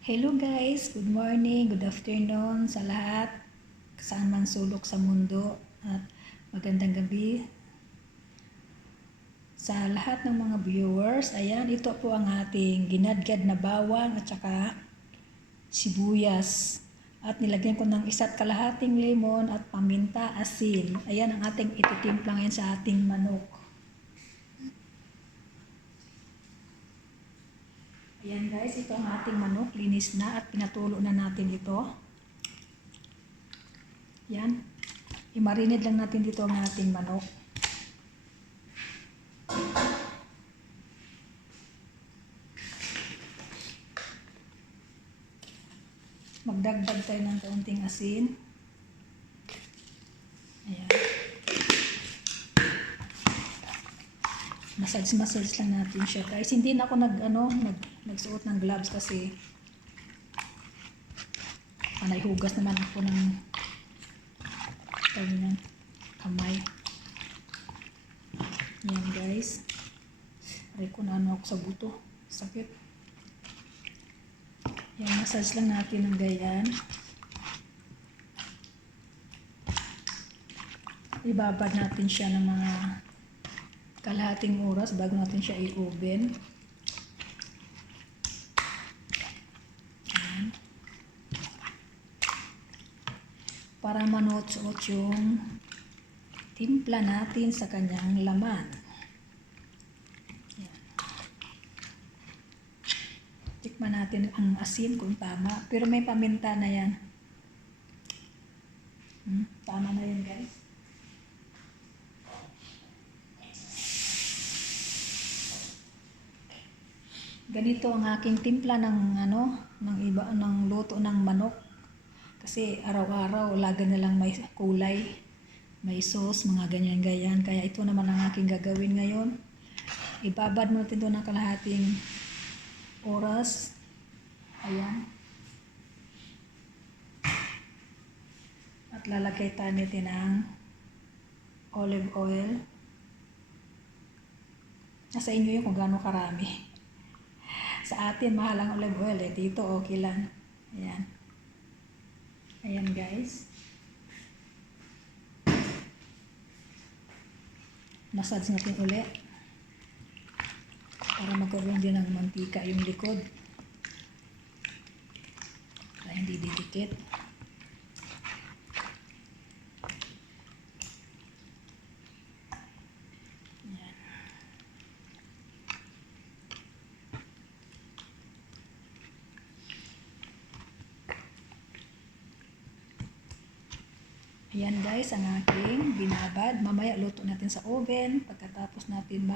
Hello guys, good morning, good afternoon sa lahat, saan man sulok sa mundo, at magandang gabi sa lahat ng mga viewers. Ayan, ito po ang ating ginadgad na bawang at saka sibuyas. At nilagyan ko ng 1.5 lemon at paminta, asin. Ayan ang ating ititimpla ngayon sa ating manok. Ayan guys, ito ang ating manok, linis na at pinatulo na natin ito. Yan. I-marinate lang natin dito ang ating manok. Magdagdag tayo ng kaunting asin. Ayan. Massage lang natin siya guys. Hindi na ako nagsuot ng gloves kasi hugas naman ako ng kamay. Yan guys. Aray ko na ako sa buto. Sakit. Yan, massage lang natin ng ganyan. Ibabad natin siya ng mga kalahating oras bago natin siya i-oven. Yan. Para manuot-suot yung timpla natin sa kanyang laman. Yan. Tikman natin ang asin kung tama. Pero may paminta na yan. Tama na yan guys. Ganito ang aking timpla ng luto ng manok. Kasi araw-araw lagi na lang may kulay, may sauce, mga ganyan-ganyan. Kaya ito naman ang aking gagawin ngayon. Ibabad mo natin ito ng kalahating oras. Ayan. At lalagay tayo natin ng olive oil. Nasa inyo yun kung gaano karami. Sa atin, mahal ang olive oil eh. Dito, okay lang. Ayan. Ayan guys. Massage natin ulit. Para magkaroon din ng mantika yung likod. Para hindi didikit. Ayan guys, ang aking binabad. Mamaya luto natin sa oven. Pagkatapos natin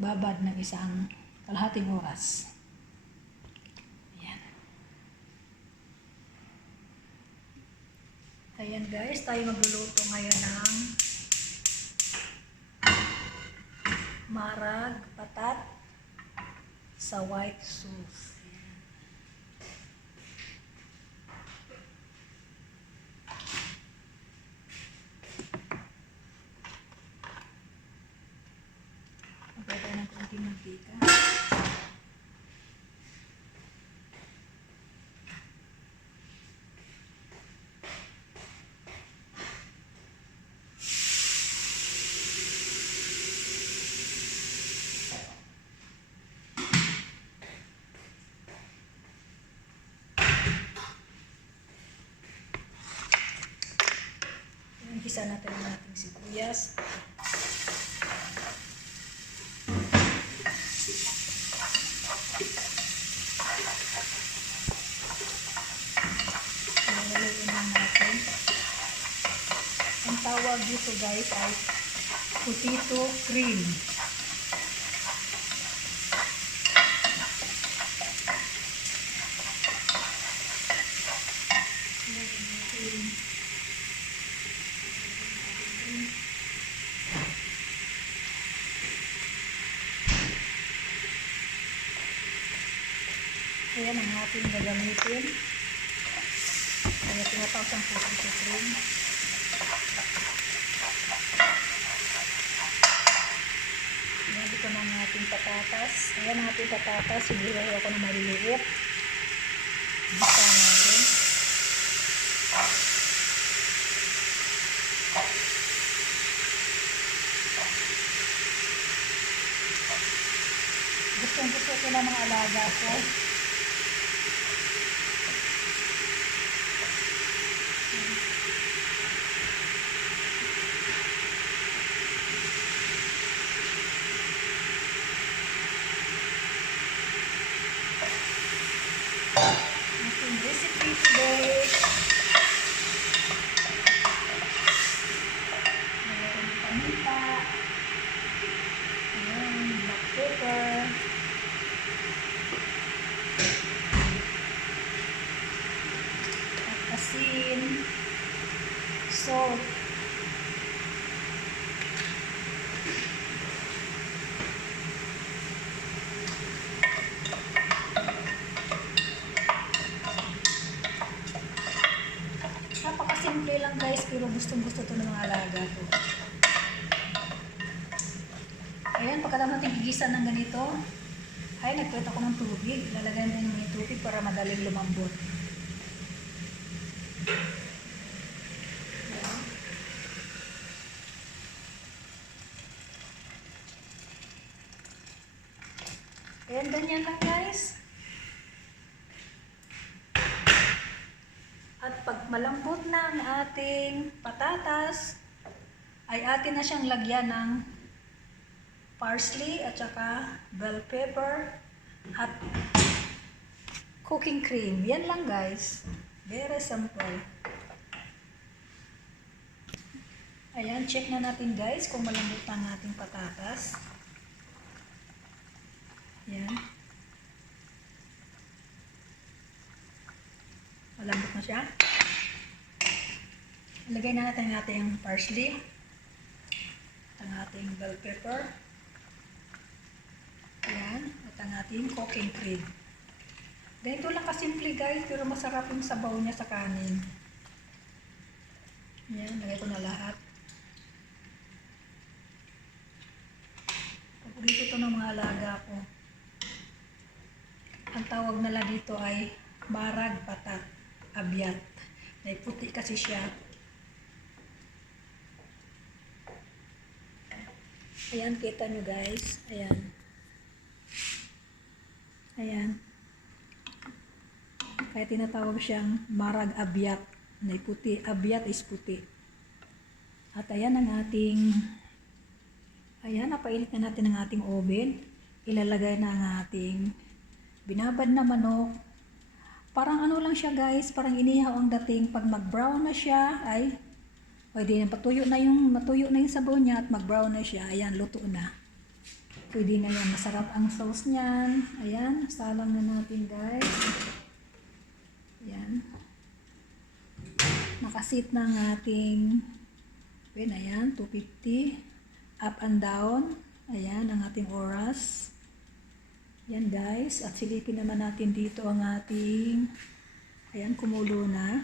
babad ng 1.5 oras. Ayan. Ayan guys, tayo magluluto ngayon ng marag patat sa white sauce. Ng konting mantika. Umpisa natin ang ating sibuyas. Ang tawag dito guys ay potato cream. Ayan ang ating gagamitin. Kaya tinatawag ang potato cream. Ayan, dito na ang ating patatas. Ayan ang ating patatas. Hinihiwa ko na maliliit. Gisa natin. Gusto ko na mga alaga ko. Ating recipe today. Mayroon ng paminta. Ayan, black pepper. At asin. Salt. Napakasimple lang guys, pero gustong-gusto to ng mga alaga ko. Ayan, pagkatapos natin igisa ng ganito, ay nagkulit ako ng tubig. Lalagyan din ng tubig para madaling lumambot. Ayan, ganyan lang guys. At pag malambot na ang ating patatas, ay atin na siyang lagyan ng parsley at saka bell pepper at cooking cream. Yan lang guys. Very simple. Ayan, check na natin guys kung malambot na ang ating patatas. Ayan. Malambot na siya. Ilagay na natin ang ating parsley. At ang ating bell pepper. Ayan. At ang ating cooking cream. Ganito lang kasimple guys, pero masarap yung sabaw niya sa kanin. Ayan, lagay ko na lahat. Paborito ito ng mga alaga ko. Ang tawag nila dito ay marag patat abyat. May puti kasi siya. Ayan, kita nyo guys. Ayan. Ayan. Kaya tinatawag siyang marag abyat. May puti. Abyat is puti. At ayan ang ating, ayan, napainit na natin ang ating oven. Ilalagay na ang ating binabad na manok. Parang ano lang siya guys, parang inihaw ang dating. Pag mag-brown na siya, ay pwede na matuyo na yung sabaw niya at mag-brown na siya. Ayan, luto na. Pwede na yan. Masarap ang sauce niyan. Ayan, salang na natin guys. Ayan. Nakasit na ang ating, ayan, 250. Up and down. Ayan, ang ating oras. Yan guys, at silipin naman natin dito ang ating, ayan, kumulo na.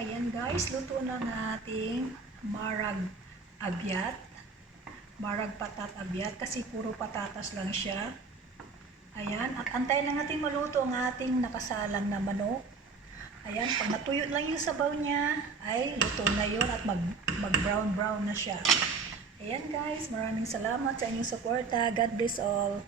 Ayan guys, luto na ang ating marag abyat. Marag patat abyat kasi puro patatas lang siya. Ayan, at antayin lang natin maluto ang ating nakasalang na manok. Ayan, pag natuyo lang yung sabaw niya, ay luto na yun at mag-brown-brown na siya. Ayan guys, maraming salamat sa inyong suporta. God bless all.